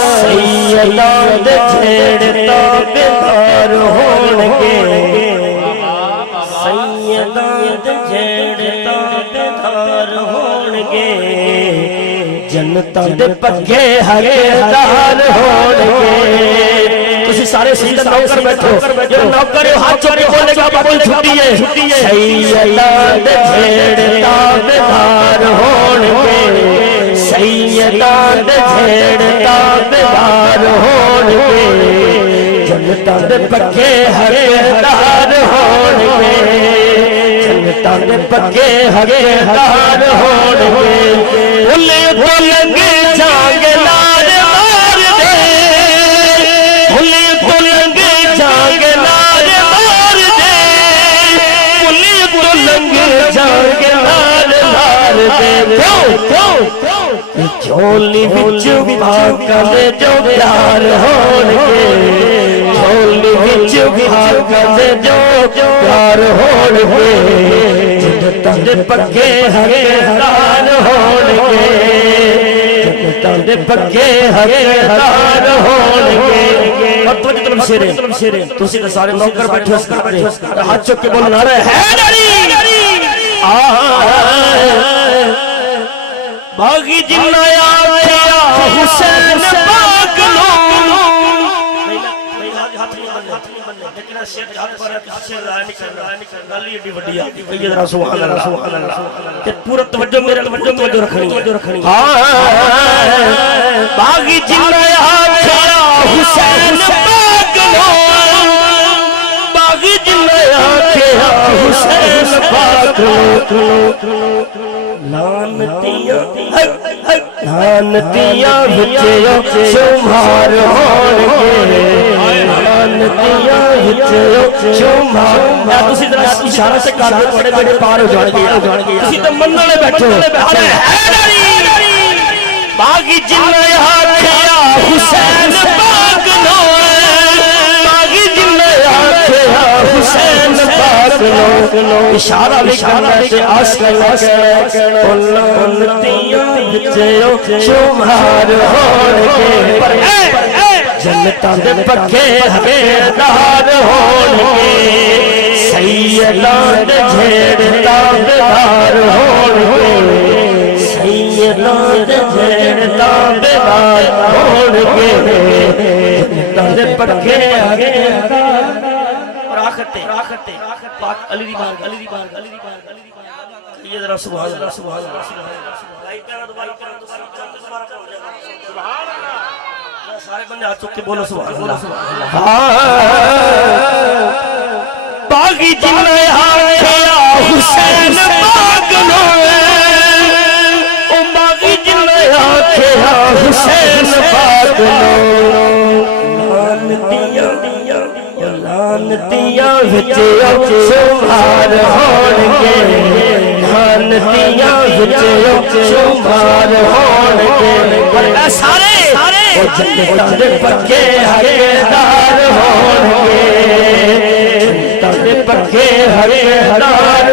सैयदा दे छेड़ता बेदार होणगे, सैयदा दे छेड़ता बेदार होणगे, जनता दे पक्के हकदार होणगे। तुसी सारे सीधा नौकर बैठो, जो नौकर हाथ चुक के बोलेगा बाबू छुट्टी है। सैयदा दे छेड़ता बेदार होणगे, सैयदा दे छेड़ता बेदार होणगे, जनता दे पक्के हकदार होणगे, जनता दे पक्के हकदार होणगे। भुले तो लंगे जांगे लार मार दे, भुले तो लंगे जांगे लार मार दे, भुले तो लंगे जांगे लार मार दे। झोली विच भागदे जो प्यार होणगे, झोली विच भागदे जो प्यार होणगे, जनता दे पक्के हकदार होणगे, जनता दे पक्के हकदार होणगे। और तुझे तुम शेरे तुसी तो सारे नौकर बैठे हाथ चुक के बोलो नारे हैदरी। बागी जिन्ना आया हुसैन पाक लो, हाथ नहीं बनने लेकिन शेर हाथ पर शेर राय नहीं करना, गाली एडी बड़ी आ गई जरा सुभान अल्लाह सुभान अल्लाह ते पूरा तवज्जो मेरे तवज्जो रखनी हां। बागी जिन्ना आया हुसैन पाक लो, बागी जिन्ना आया हुसैन पाक लो, लानतियां लानतियां विचयो शुमार होणगे, लानतियां विचयो शुमार। मैं तुसी जरा इशारा से कर दो बड़े बड़े पार हो जाणगे, तुसी तो मनने बैठो। अरे हैदरी बागी जिन्ना आखिया हुसैन पाक लो, बागी जिन्ना आखिया हुसैन पाक लो, इशारा लिखना ते आस्ते लानतियां विचयो शुमार होणगे, जनता दे पक्के हकदार होणगे, सैयदा दे छेड़ता बेदार होणगे, सैयदा दे छेड़ता बेदार होणगे, जनता दे पक्के हकदार। राखते राखते पाक अली दी बार अली दी बार अली दी बार अली दी बार ये जरा सुभान अल्लाह सुभान अल्लाह भाई करा दोबारा करा दोबारा पहुंच जाएगा सुभान अल्लाह। सारे बंदे हाथ चुक के बोलो सुभान अल्लाह। बागी जिन्ना आखिया हुसैन पाक लो, ओ बागी जिन्ना आखिया हुसैन पाक लो, लानतियां विचयो शुमार होणगे, लानतियां विचयो शुमार होणगे, सारे जनता दे पक्के हकदार होणगे, जनता दे पक्के हकदार।